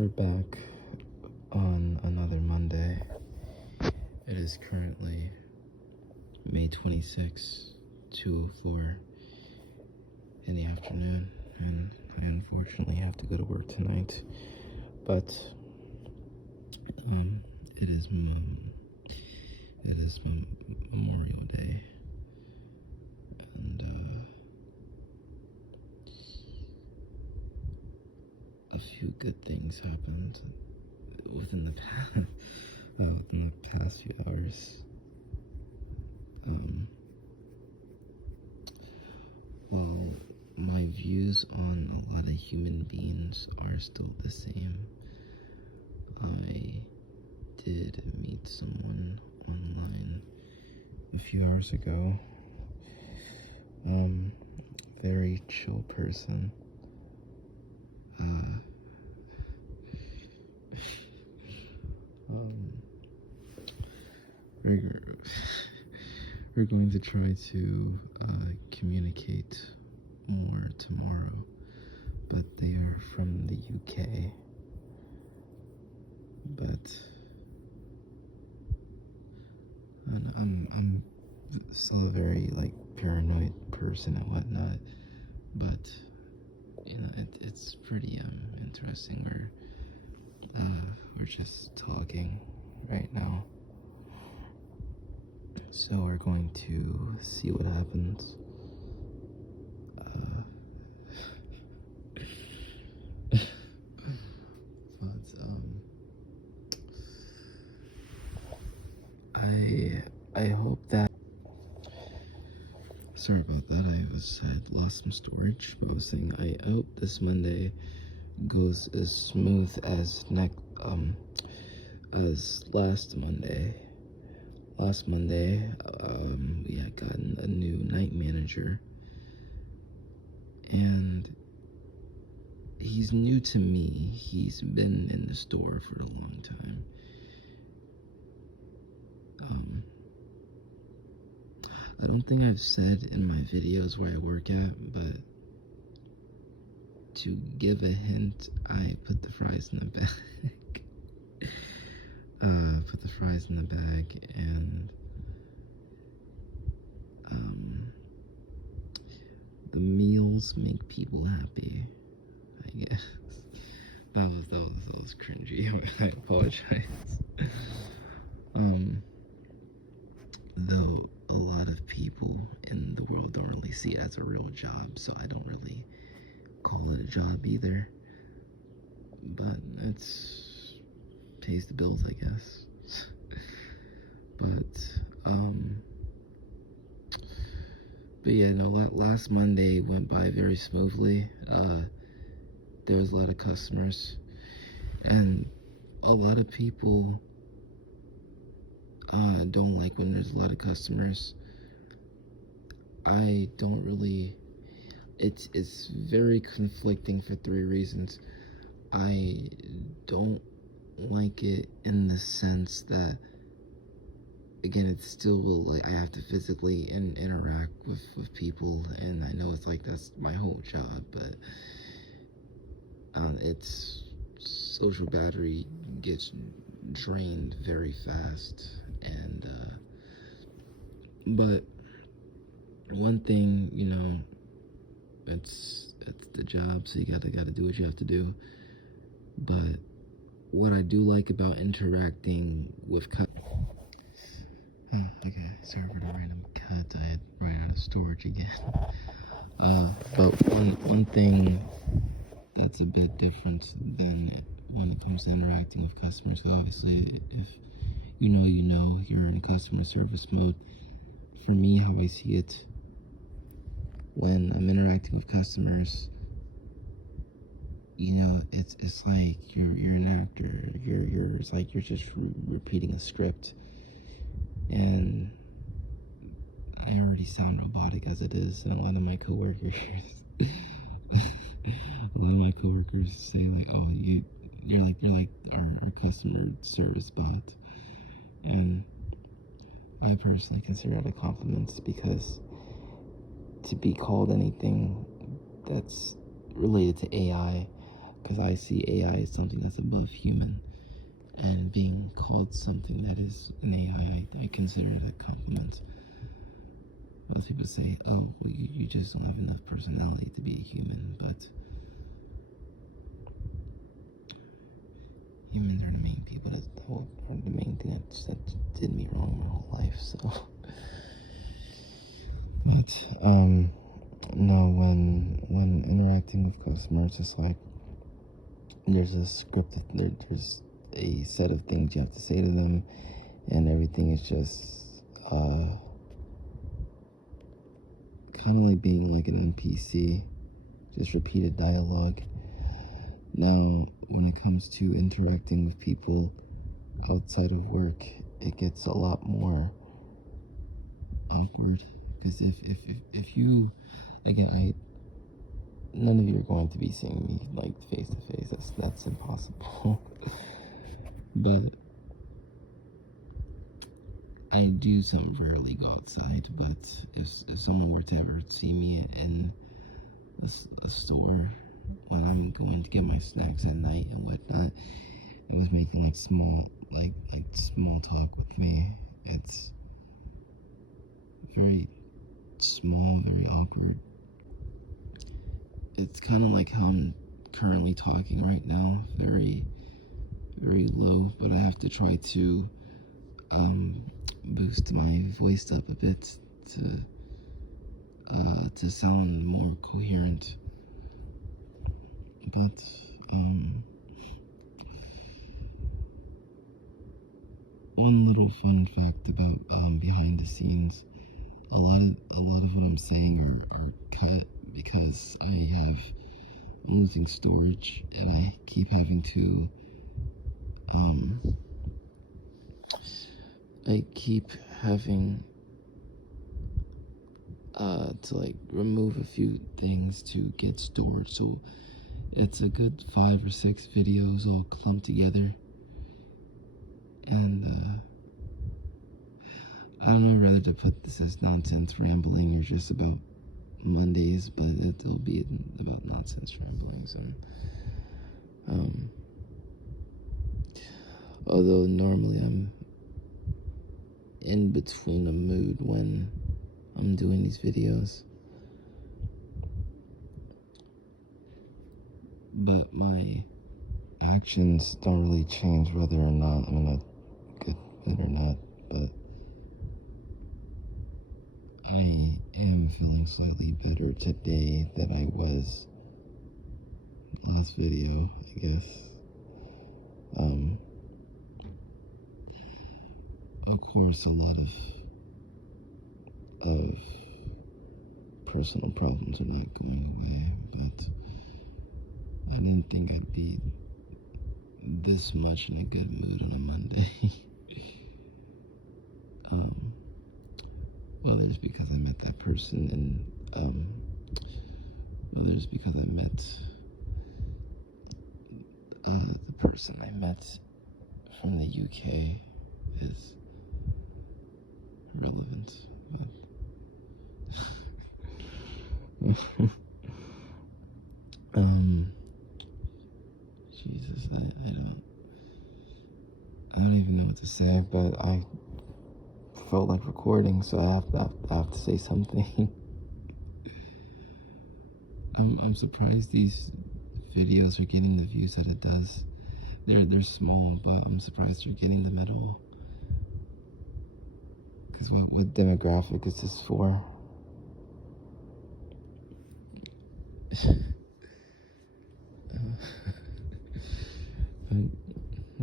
We're back on another Monday. It is currently May 26, 2:04 in the afternoon, and I unfortunately have to go to work tonight. But it is Memorial Day, and a few good things happened within the past few hours. While my views on a lot of human beings are still the same, I did meet someone online a few hours ago. Very chill person. We're going to try to communicate more tomorrow, but they are from the UK. But I'm still a very paranoid person and whatnot. But it's pretty interesting. We're just talking right now, so we're going to see what happens. I hope that. Sorry about that. I lost some storage. But I was saying I hope this Monday goes as smooth as last Monday. Last Monday, we had gotten a new night manager, and he's new to me. He's been in the store for a long time. I don't think I've said in my videos where I work at, but to give a hint, I put the fries in the bag. And the meals make people happy, I guess. That was cringy. I apologize. Though a lot of people in the world don't really see it as a real job, so I don't really call it a job either. But it's pays the bills, I guess. But yeah, no. Last Monday went by very smoothly. There was a lot of customers, and a lot of people don't like when there's a lot of customers. I don't really. It's very conflicting for three reasons. I don't like it in the sense that, again, it's still I have to physically interact with people, and I know it's that's my whole job, but its social battery gets drained very fast. And but one thing, it's the job, so you gotta do what you have to do. But what I do like about interacting with okay, sorry for the random cut. I had ran out of storage again. But one thing that's a bit different than when it comes to interacting with customers. So obviously, if you know you're in customer service mode. For me, how I see it, when I'm interacting with customers, it's like you're an actor. It's like you're just repeating a script, and I already sound robotic as it is, and a lot of my coworkers say "Oh, you're like our customer service bot," and I personally consider it a compliment, because to be called anything that's related to AI because I see AI as something that's above human, and being called something that is an AI, I consider that a compliment. Most people say, oh, well, you just don't have enough personality to be a human, but humans are the main people are the main thing that did me wrong my whole life, so. But, no, when interacting with customers, it's like, there's a scripted, there's a set of things you have to say to them, and everything is just, kind of like being like an NPC, just repeated dialogue. Now, when it comes to interacting with people outside of work, it gets a lot more awkward, because if you, again, none of you are going to be seeing me like face to face. That's impossible. But I do rarely go outside. But if someone were to ever see me in a store when I'm going to get my snacks at night and whatnot, and was making like small talk with me, it's very small, very awkward. It's kind of like how I'm currently talking right now, very, very low, but I have to try to boost my voice up a bit to sound more coherent. But one little fun fact about behind the scenes, a lot of what I'm saying are cut because I'm losing storage, and I keep having to to like remove a few things to get stored, so it's a good 5 or 6 videos all clumped together. And I don't know whether to put this as nonsense rambling or just about Mondays, but it'll be about nonsense rambling. So, although normally I'm in between a mood when I'm doing these videos, but my actions don't really change whether or not I'm in a good mood or not. But I am feeling slightly better today than I was last video, I guess. Of course, a lot of personal problems are not going away, but I didn't think I'd be this much in a good mood on a Monday. Whether it's because I met that person, and whether it's because I met the person I met from the UK is relevant. Jesus, I don't even know what to say, but I felt like recording, so I have to say something. I'm surprised these videos are getting the views that it does. They're small, but I'm surprised they're getting them at all. Because what demographic is this for?